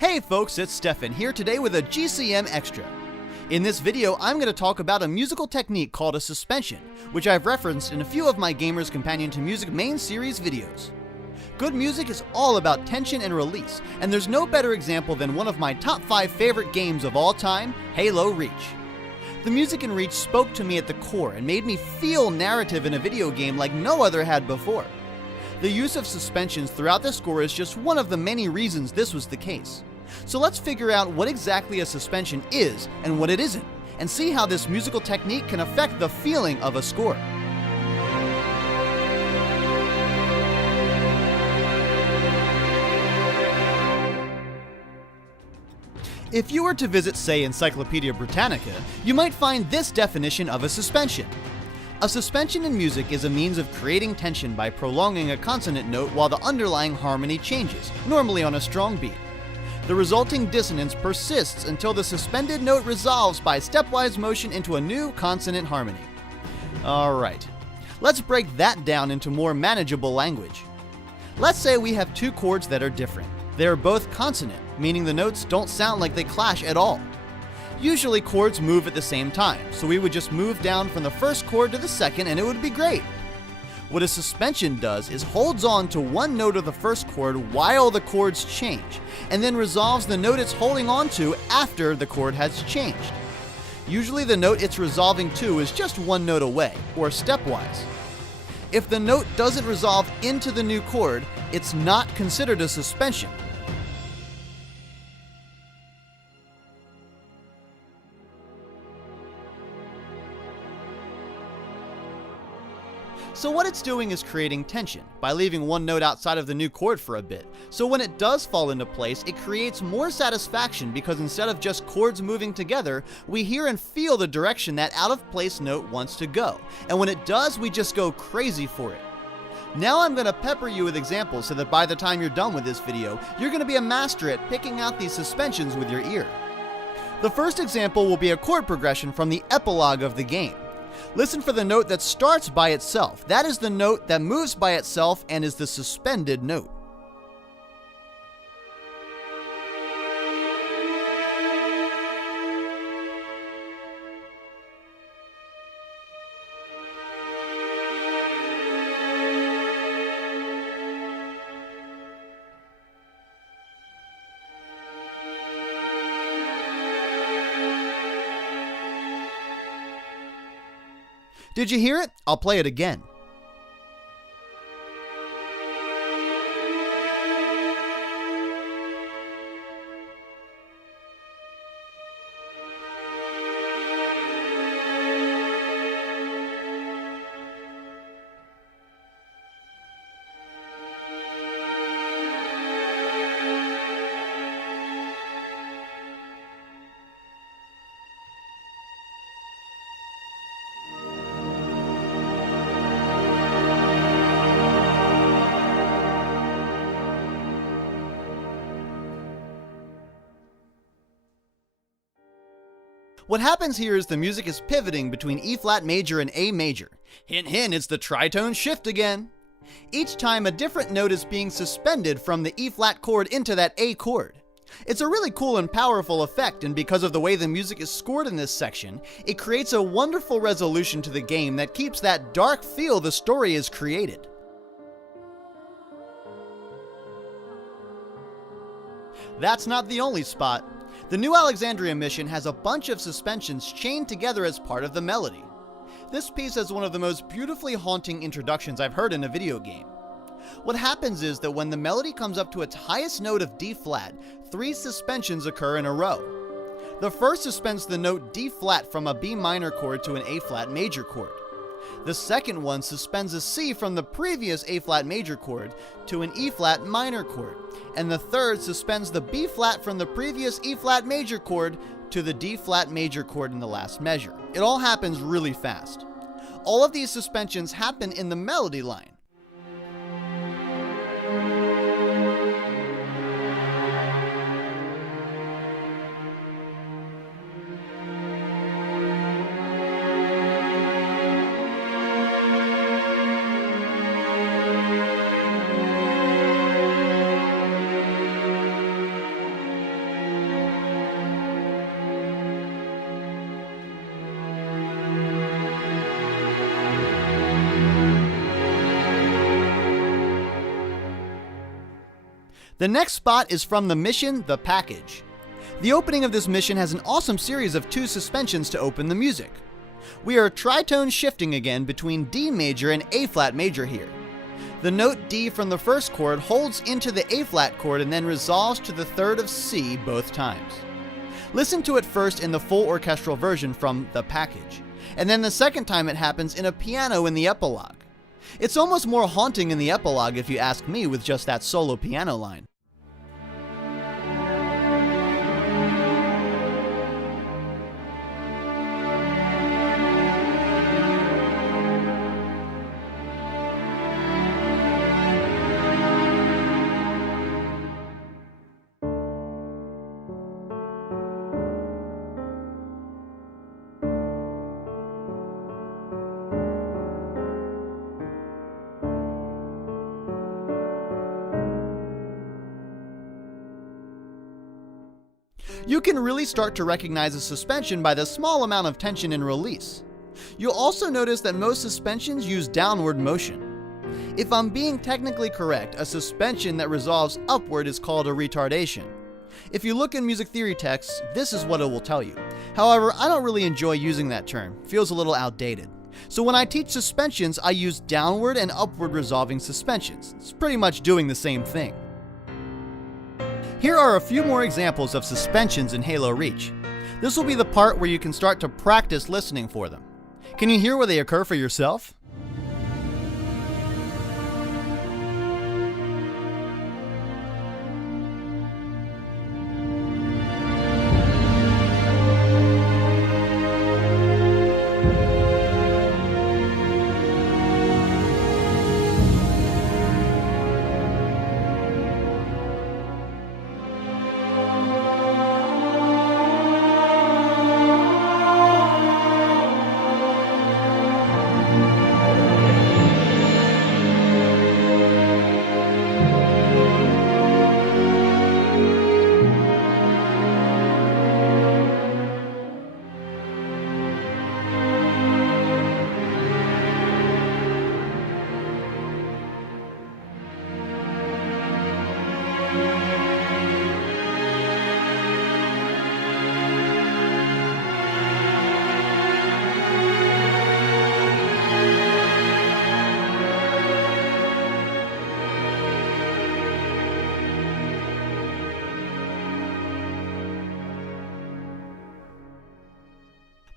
Hey folks, it's Stefan here today with a GCM Extra. In this video, I'm going to talk about a musical technique called a suspension, which I've referenced in a few of my Gamer's Companion to Music main series videos. Good music is all about tension and release, and there's no better example than one of my top 5 favorite games of all time, Halo Reach. The music in Reach spoke to me at the core and made me feel narrative in a video game like no other had before. The use of suspensions throughout the score is just one of the many reasons this was the case. So let's figure out what exactly a suspension is and what it isn't, and see how this musical technique can affect the feeling of a score. If you were to visit, say, Encyclopedia Britannica, you might find this definition of a suspension. A suspension in music is a means of creating tension by prolonging a consonant note while the underlying harmony changes, normally on a strong beat. The resulting dissonance persists until the suspended note resolves by stepwise motion into a new consonant harmony. Alright, let's break that down into more manageable language. Let's say we have two chords that are different. They are both consonant, meaning the notes don't sound like they clash at all. Usually chords move at the same time, so we would just move down from the first chord to the second and it would be great. What a suspension does is holds on to one note of the first chord while the chords change, and then resolves the note it's holding on to after the chord has changed. Usually the note it's resolving to is just one note away, or stepwise. If the note doesn't resolve into the new chord, it's not considered a suspension. So what it's doing is creating tension by leaving one note outside of the new chord for a bit. So when it does fall into place, it creates more satisfaction because instead of just chords moving together, we hear and feel the direction that out of place note wants to go. And when it does, we just go crazy for it. Now I'm going to pepper you with examples so that by the time you're done with this video, you're going to be a master at picking out these suspensions with your ear. The first example will be a chord progression from the epilogue of the game. Listen for the note that starts by itself. That is the note that moves by itself and is the suspended note. Did you hear it? I'll play it again. What happens here is the music is pivoting between E flat major and A major. Hint hint, it's the tritone shift again. Each time a different note is being suspended from the E flat chord into that A chord. It's a really cool and powerful effect, and because of the way the music is scored in this section, it creates a wonderful resolution to the game that keeps that dark feel the story has created. That's not the only spot. The new Alexandria mission has a bunch of suspensions chained together as part of the melody. This piece has one of the most beautifully haunting introductions I've heard in a video game. What happens is that when the melody comes up to its highest note of D flat, 3 suspensions occur in a row. The first suspends the note D flat from a B minor chord to an A flat major chord. The second one suspends a C from the previous A flat major chord to an E flat minor chord, and the third suspends the B flat from the previous E flat major chord to the D flat major chord in the last measure. It all happens really fast. All of these suspensions happen in the melody line. The next spot is from the mission, The Package. The opening of this mission has an awesome series of 2 suspensions to open the music. We are tritone shifting again between D major and A flat major here. The note D from the first chord holds into the A flat chord and then resolves to the third of C both times. Listen to it first in the full orchestral version from The Package, and then the second time it happens in a piano in the epilogue. It's almost more haunting in the epilogue if you ask me, with just that solo piano line. You can really start to recognize a suspension by the small amount of tension and release. You'll also notice that most suspensions use downward motion. If I'm being technically correct, a suspension that resolves upward is called a retardation. If you look in music theory texts, this is what it will tell you. However, I don't really enjoy using that term. It feels a little outdated. So when I teach suspensions, I use downward and upward resolving suspensions. It's pretty much doing the same thing. Here are a few more examples of suspensions in Halo Reach. This will be the part where you can start to practice listening for them. Can you hear where they occur for yourself?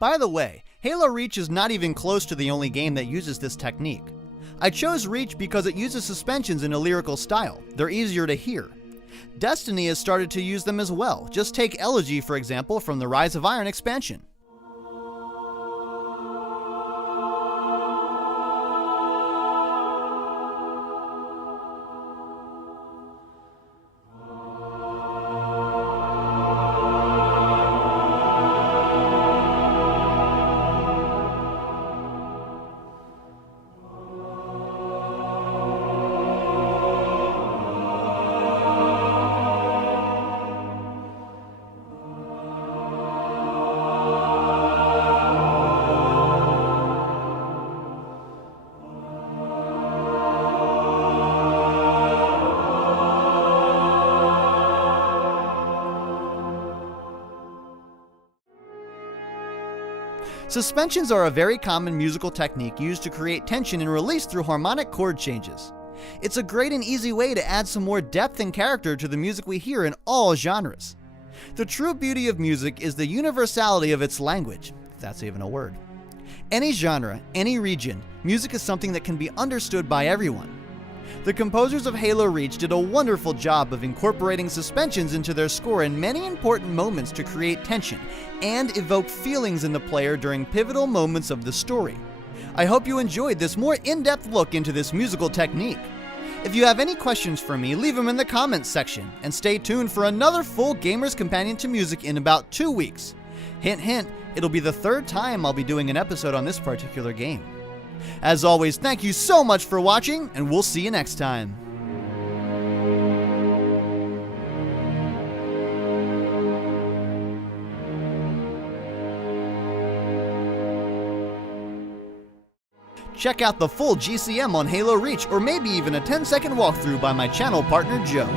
By the way, Halo Reach is not even close to the only game that uses this technique. I chose Reach because it uses suspensions in a lyrical style. They're easier to hear. Destiny has started to use them as well. Just take Elegy, for example, from the Rise of Iron expansion. Suspensions are a very common musical technique used to create tension and release through harmonic chord changes. It's a great and easy way to add some more depth and character to the music we hear in all genres. The true beauty of music is the universality of its language, if that's even a word. Any genre, any region, music is something that can be understood by everyone. The composers of Halo Reach did a wonderful job of incorporating suspensions into their score in many important moments to create tension and evoke feelings in the player during pivotal moments of the story. I hope you enjoyed this more in-depth look into this musical technique. If you have any questions for me, leave them in the comments section, and stay tuned for another full Gamer's Companion to Music in about 2 weeks. Hint hint, it'll be the 3rd time I'll be doing an episode on this particular game. As always, thank you so much for watching, and we'll see you next time. Check out the full GCM on Halo Reach, or maybe even a 10-second walkthrough by my channel partner Joe.